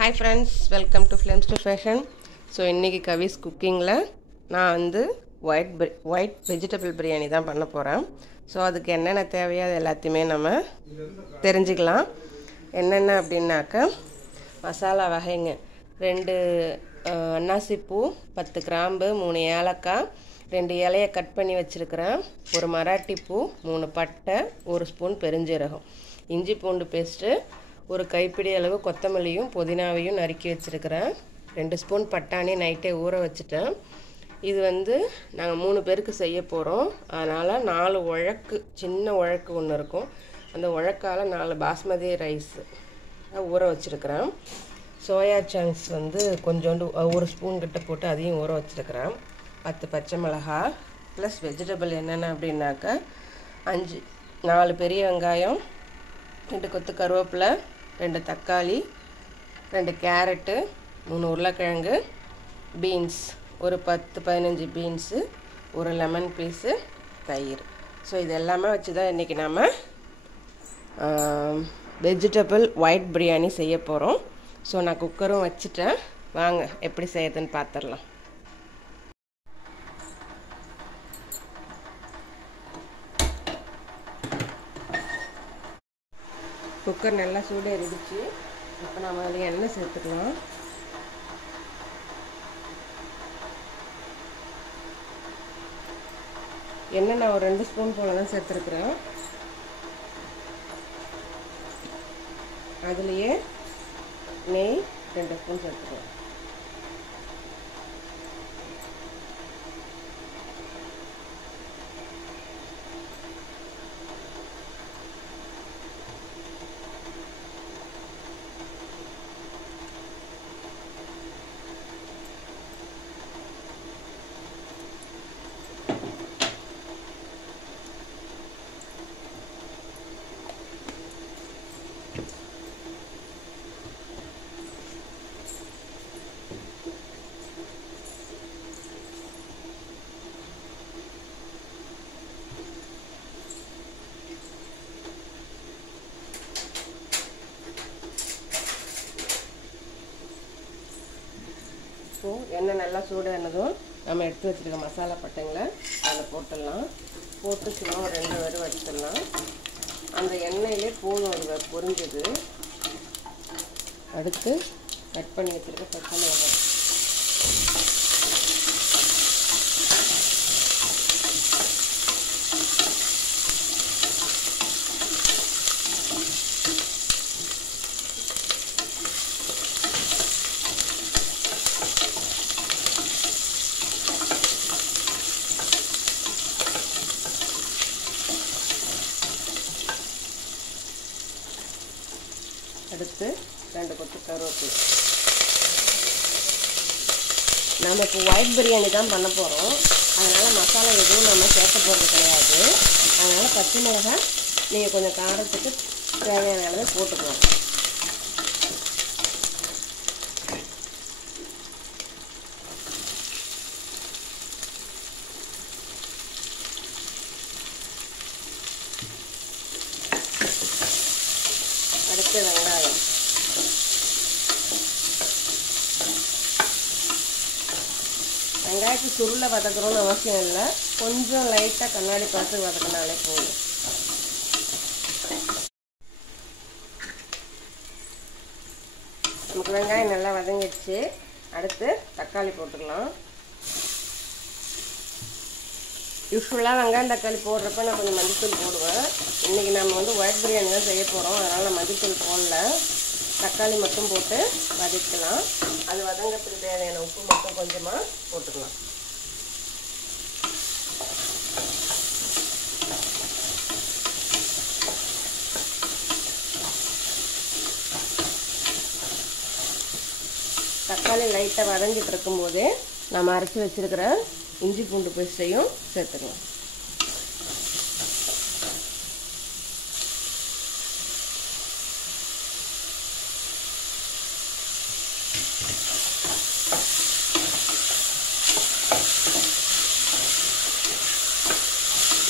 Hi friends, welcome to Flames to Fashion. So இன்னைக்கு கவிஸ் குக்கிங்கில் நான் வந்து ஒயிட் வெஜிடபிள் பிரியாணி தான் பண்ண போகிறேன். ஸோ அதுக்கு என்னென்ன தேவையோ அது எல்லாத்தையுமே நம்ம தெரிஞ்சுக்கலாம். என்னென்ன அப்படின்னாக்கா மசாலா வகைங்க 2 அன்னாசிப்பூ, 10 கிராம்பு, 3 ஏலக்காய், 2 இலையை கட் பண்ணி வச்சுருக்கிறேன், 1 மராட்டி பூ, 3 பட்டை, 1 ஸ்பூன் பெருஞ்சீரகம், இஞ்சி பூண்டு பேஸ்ட்டு, 1 கைப்பிடி அளவு கொத்தமல்லியும் புதினாவையும் நறுக்கி வச்சுருக்கிறேன், 2 ஸ்பூன் பட்டாணி நைட்டே ஊற வச்சுட்டேன். இது வந்து நாங்கள் 3 பேருக்கு செய்ய போகிறோம். அதனால் 4 உழக்கு, சின்ன உழக்கு ஒன்று இருக்கும், அந்த உழக்கால் 4 பாஸ்மதி ரைஸ் ஊற வச்சுருக்கிறேன். சோயா சங்க்ஸ் வந்து கொஞ்சோண்டு 1 ஸ்பூன் கிட்ட போட்டு அதையும் ஊற வச்சுருக்கிறேன். 10 பச்சை மிளகாய் ப்ளஸ் வெஜிடபிள் என்னென்ன அப்படின்னாக்கா 4 பெரிய வெங்காயம், 2 கொத்து கருவேப்பிலை, 2 தக்காளி, 2 கேரட்டு, 3 உருளைக்கிழங்கு, பீன்ஸ் ஒரு 10-15 பீன்ஸு, 1 லெமன் பீஸு, தயிர். ஸோ இது எல்லாமே வச்சு தான் இன்றைக்கி நாம் வெஜிடபிள் ஒயிட் பிரியாணி செய்ய போகிறோம். ஸோ நான் குக்கரும் வச்சுட்டேன், வாங்க எப்படி செய்யறதுன்னு பார்த்துடலாம். குக்கர் நல்லா சூடேறிடுச்சு. இப்போ நம்ம அதில் எண்ணெய் சேர்த்துக்கலாம். எண்ணெய் நான் ஒரு 2 ஸ்பூன் போல தான் சேர்த்துருக்குறேன். அதுலேயே நெய் 2 ஸ்பூன் சேர்த்துக்கலாம். எண்ணெய் நல்லா சூடானதும் நம்ம எடுத்து வச்சுருக்க மசாலா பட்டைங்களை அதில் போட்டுடலாம். போட்டு சும்மா ஒரு 2 வரை வச்சிடலாம். அந்த எண்ணெயிலே போதும் அது பொரிஞ்சது. அடுத்து கட் பண்ணி வச்சுருக்க பச்சை மிளகாய், அடுத்து 2 கொத்து கருவேப்பிலை. நம்ம இப்போ ஒயிட் பிரியாணி தான் பண்ண போகிறோம், அதனால் மசாலா எதுவும் நம்ம சேர்க்க போகிறது கிடையாது. அதனால் பச்சை மிளகாய் நீங்கள் கொஞ்சம் காரத்துக்கு தேவையான அளவு போட்டுக்கலாம். அடுத்து வெங்காயம், வெங்காயத்துக்கு சுருளை வதக்கணும்னு அவசியம் இல்லை, கொஞ்சம் லைட்டாக கண்ணாடி பார்த்து வதக்கினாலே போதும். நமக்கு வெங்காயம் நல்லா வதங்கிடுச்சு. அடுத்து தக்காளி போட்டுக்கலாம். யூஸ்வலாக வெங்காயம் தக்காளி போடுறப்ப நான் கொஞ்சம் மஞ்சத்தூள் போடுவேன். இன்றைக்கி நம்ம வந்து ஒயிட் பிரியாணி தான் செய்ய போகிறோம், அதனால் நான் மஞ்சத்தூள் போடல. தக்காளி மட்டும் போட்டு வதக்கலாம். அது வதங்கிறதுக்கு தேவையான உப்பு மட்டும் கொஞ்சமாக போட்டுக்கலாம். தக்காளி லைட்டாக வதங்கிட்டு இருக்கும்போதே நம்ம அரைச்சி வச்சுருக்கிற இஞ்சி பூண்டு பேஸ்ட்டையும் சேர்த்துக்கலாம்.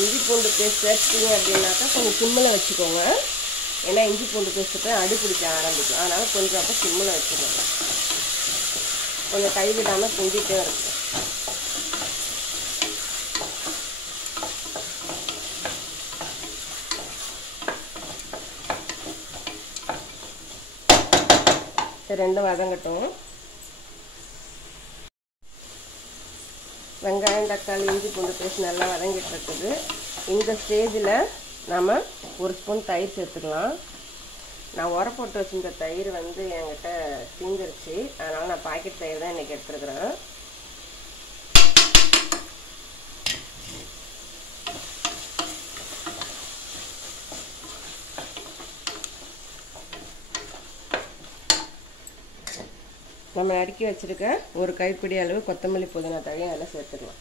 இஞ்சி பூண்டு பேஸ்ட் சேர்த்துட்டீங்க அப்படின்னாக்கா கொஞ்சம் சிம்மில் வச்சுக்கோங்க, ஏன்னா இஞ்சி பூண்டு பேஸ்ட்டுக்கு அடி பிடிக்க ஆரம்பிக்கும். அதனால் கொஞ்சம் அப்போ சிம்மில் வச்சுருங்க. கொஞ்சம் கைவிடாமல் கிண்டிகிட்டே இருக்கும். ரெண்டும் வதங்கட்டும். வெங்காயம் தக்காளி இஞ்சி பூண்டு பேஸ்ட் நல்லா வதங்கிட்டு இருக்குது. இந்த ஸ்டேஜில் நம்ம 1 ஸ்பூன் தயிர் சேர்த்துக்கலாம். நான் உர போட்டு வச்சுருந்த தயிர் வந்து என்கிட்ட தீந்துருச்சு. அதனால் நான் பாக்கெட் தயிர் தான் இன்றைக்கி எடுத்துருக்குறேன். நம்ம நறுக்கி வச்சுருக்க ஒரு கைப்பிடி அளவு கொத்தமல்லி புதினா தழையும் அதில் சேர்த்துக்கலாம்.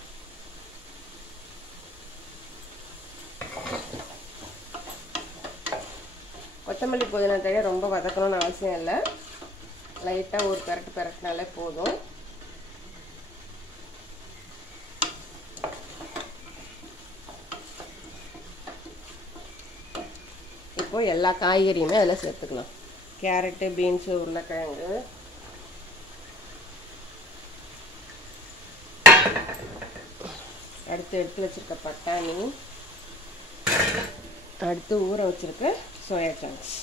கொத்தமல்லி புதினா தழையை ரொம்ப வதக்கணும்னு அவசியம் இல்லை. லைட்டாக ஒரு பெரட்டினாலே போதும். இப்போ எல்லா காய்கறியுமே அதில் சேர்த்துக்கலாம். கேரட்டு, பீன்ஸு, உருளைக்கிழங்கு, அடுத்து எடுத்து வச்சுருக்க பட்டாணி, அடுத்து ஊற வச்சுருக்க சோயா சங்க்ஸ்.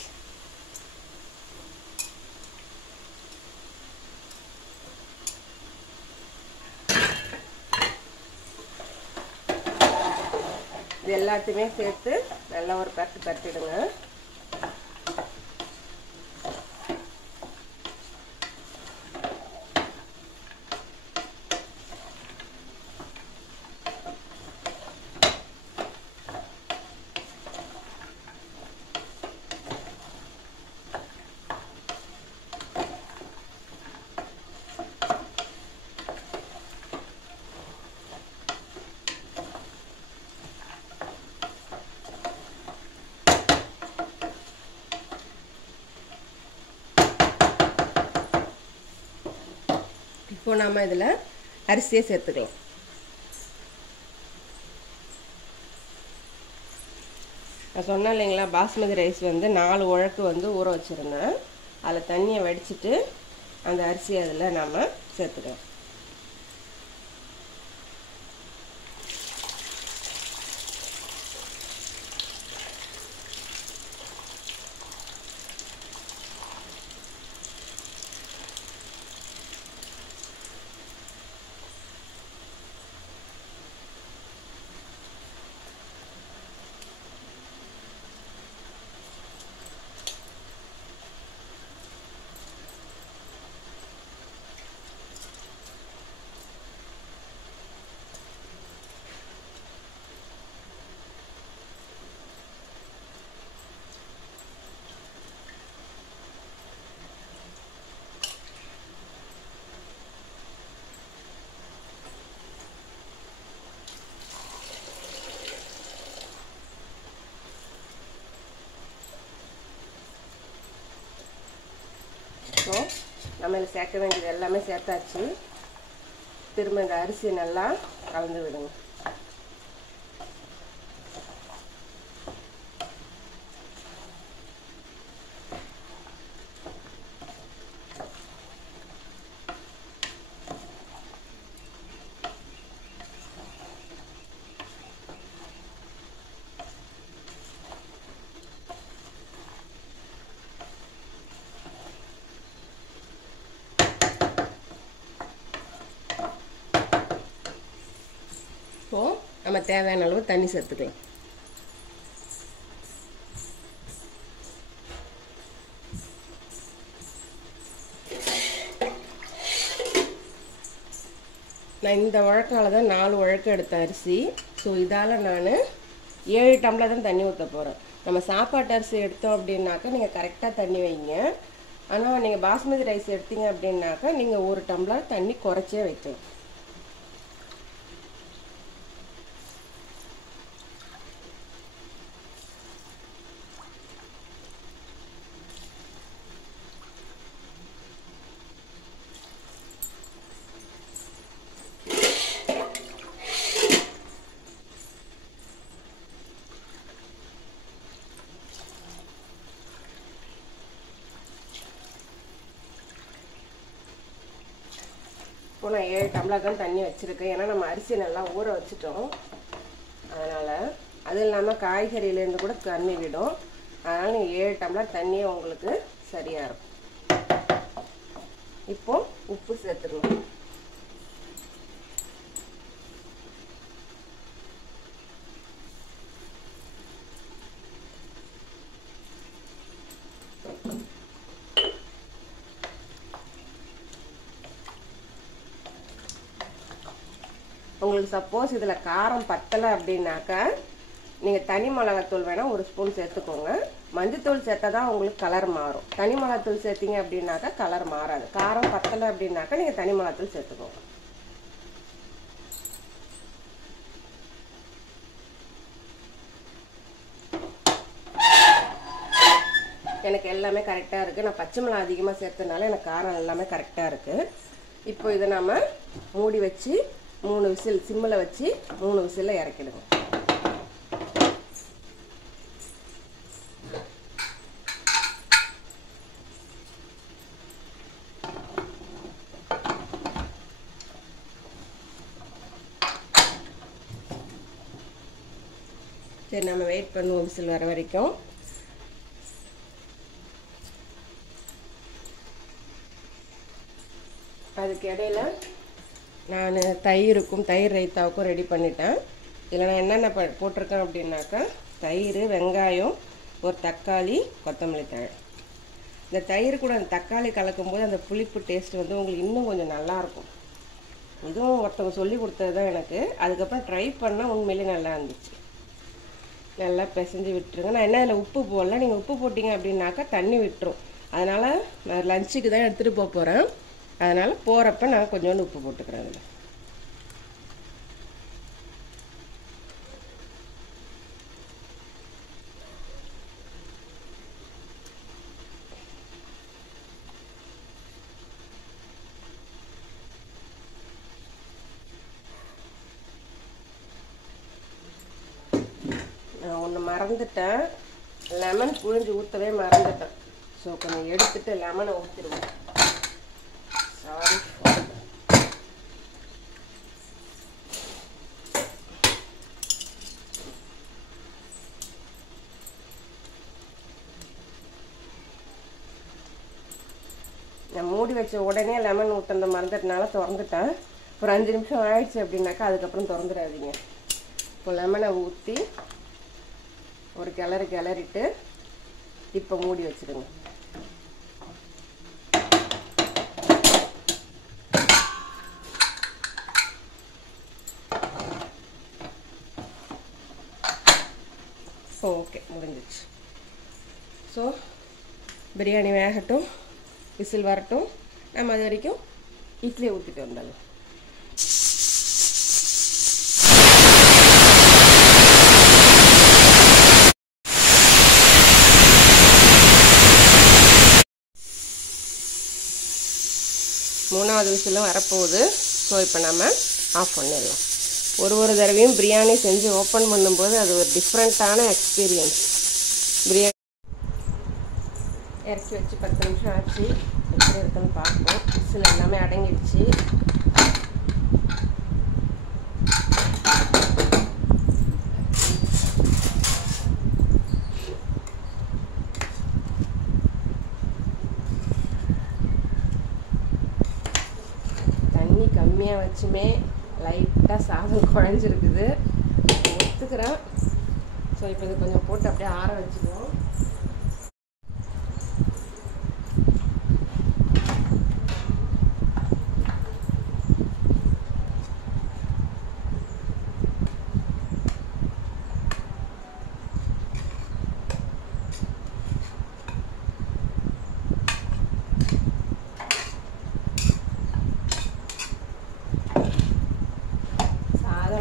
இது எல்லாத்தையுமே சேர்த்து நல்லா ஒரு பரட்டிடுங்க. இப்போ நம்ம இதில் அரிசியை சேர்த்துக்கலாம். நான் சொன்னேன் இல்லைங்களா, பாஸ்மதி ரைஸ் வந்து 4 உழக்கு வந்து ஊற வச்சுருந்தேன். அதில் தண்ணியை வடிச்சிட்டு அந்த அரிசியை அதில் நாம் சேர்த்துக்கலாம். ஸோ நம்ம இதில் சேர்க்க வேண்டியது எல்லாமே சேர்த்தாச்சு. திரும்ப இந்த அரிசியை நல்லா கலந்து விடுங்க. இப்போது நம்ம தேவையான அளவு தண்ணி சேர்த்துக்கலாம். நான் இந்த உழக்கால தான் 4 உழக்கு எடுத்த அரிசி. ஸோ இதால் நான் 7 டம்ளர் தான் தண்ணி ஊற்ற போகிறேன். நம்ம சாப்பாட்டு அரிசி எடுத்தோம் அப்படின்னாக்கா நீங்கள் கரெக்டாக தண்ணி வைங்க. ஆனால் நீங்கள் பாஸ்மதி ரைஸ் எடுத்தீங்க அப்படின்னாக்கா நீங்கள் 1 டம்ளர் தண்ணி குறைச்சே வைக்கலாம். இப்போ நான் 7 டம்ளர் தான் தண்ணி வச்சுருக்கேன். ஏன்னா நம்ம அரிசி நல்லா ஊற வச்சுட்டோம். அதனால் அது இல்லாமல் காய்கறியிலேருந்து கூட தண்ணி விடும். அதனால் நீங்கள் 7 டம்ளர் தண்ணியே உங்களுக்கு சரியாக இருக்கும். இப்போது உப்பு சேர்த்துடணும். உங்களுக்கு சப்போஸ் இதில் காரம் பத்தலை அப்படின்னாக்கா நீங்கள் தனி மிளகாத்தூள் வேணால் 1 ஸ்பூன் சேர்த்துக்கோங்க. மஞ்சத்தூள் சேர்த்தா தான் உங்களுக்கு கலர் மாறும். தனி மிளகாத்தூள் சேர்த்திங்க அப்படின்னாக்கா கலர் மாறாது. காரம் பத்தலை அப்படின்னாக்கா நீங்கள் தனி மிளகாத்தூள் சேர்த்துக்கோங்க. எனக்கு எல்லாமே கரெக்டாக இருக்குது. நான் பச்சை மிளகா அதிகமாக சேர்த்ததுனால எனக்கு காரம் எல்லாமே கரெக்டாக இருக்குது. இப்போ இதை நம்ம மூடி வச்சு 3 விசில் சிம்மில் வச்சு 3 விசிலில் இறக்கிடுங்க. சரி, நம்ம வெயிட் பண்ணுவோம் விசில் வர வரைக்கும். அதுக்கு இடையில நான் தயிர் ரைத்தாவுக்கும் ரெடி பண்ணிட்டேன். இதில் நான் என்னென்ன போட்டிருக்கேன் அப்படின்னாக்கா தயிர், வெங்காயம், ஒரு தக்காளி, கொத்தமல்லி தழை. இந்த தயிர் கூட அந்த தக்காளி கலக்கும்போது அந்த புளிப்பு டேஸ்ட் வந்து உங்களுக்கு இன்னும் கொஞ்சம் நல்லாயிருக்கும். இதுவும் ஒருத்தவங்க சொல்லி கொடுத்தது தான் எனக்கு. அதுக்கப்புறம் ட்ரை பண்ணால் உண்மையிலே நல்லா இருந்துச்சு. நல்லா பிசைஞ்சு விட்டுருங்க. நான் என்ன இதில் உப்பு போடல. நீங்கள் உப்பு போட்டிங்க அப்படின்னாக்கா தண்ணி விட்டுரும். அதனால் நான் லஞ்சுக்கு தான் எடுத்துகிட்டு போக போகிறேன். அதனால் போகிறப்ப நான் கொஞ்சோண்டு உப்பு போட்டுக்கிறேன். அதில் நான் ஒன்று மறந்துட்டேன். லெமன் புழிஞ்சு ஊற்றவே மறந்துட்டேன். ஸோ கொஞ்சம் எடுத்துகிட்டு லெமனை ஊற்றிடுவோம். சாரி. நான் மூடி வச்ச உடனே லெமன் ஊற்றுறத மறந்துட்டனால திறந்துட்டேன். ஒரு 5 நிமிஷம் ஆயிடுச்சு அப்படின்னாக்கா அதுக்கப்புறம் திறந்துடாதீங்க. இப்போ லெமனை ஊற்றி ஒரு கிளறிட்டு இப்போ மூடி வச்சுடுங்க. ஓகே, முடிஞ்சிச்சு. ஸோ பிரியாணி வேகட்டும், விசில் வரட்டும். நம்ம அது வரைக்கும் இட்லியை ஊற்றிட்டு வந்துடலாம். மூணாவது விசிலும் வரப்போகுது. ஸோ இப்போ நம்ம ஆஃப் பண்ணிடலாம். ஒரு தடவையும் பிரியாணி செஞ்சு ஓப்பன் பண்ணும்போது அது ஒரு டிஃப்ரெண்ட்டான எக்ஸ்பீரியன்ஸ். பிரியாணி இறக்கி வச்சு 10 நிமிஷம் ஆச்சு. எப்படி இருக்குன்னு பார்ப்போம். விசில் எல்லாமே அடங்கிடுச்சு. தண்ணி கம்மியாக வச்சுமே லைட்டாக சாதம் குழஞ்சிருக்குது, ஒத்துக்கிறேன். ஸோ இப்போ இது கொஞ்சம் போட்டு அப்படியே ஆற வச்சுக்குவோம்.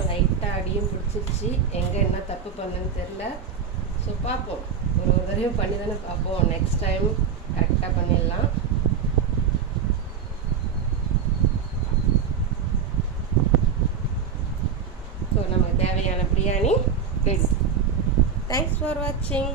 லைட்டாக அடியும் பிடிச்சிருச்சு. எங்கே என்ன தப்பு பண்ணுன்னு தெரில. ஸோ பார்ப்போம். ஒரு தடவையும் பண்ணி தானே பார்ப்போம். நெக்ஸ்ட் டைம் கரெக்டாக பண்ணிடலாம். ஸோ நமக்கு தேவையான பிரியாணி ரெடி. தேங்க்ஸ் ஃபார் வாட்சிங்.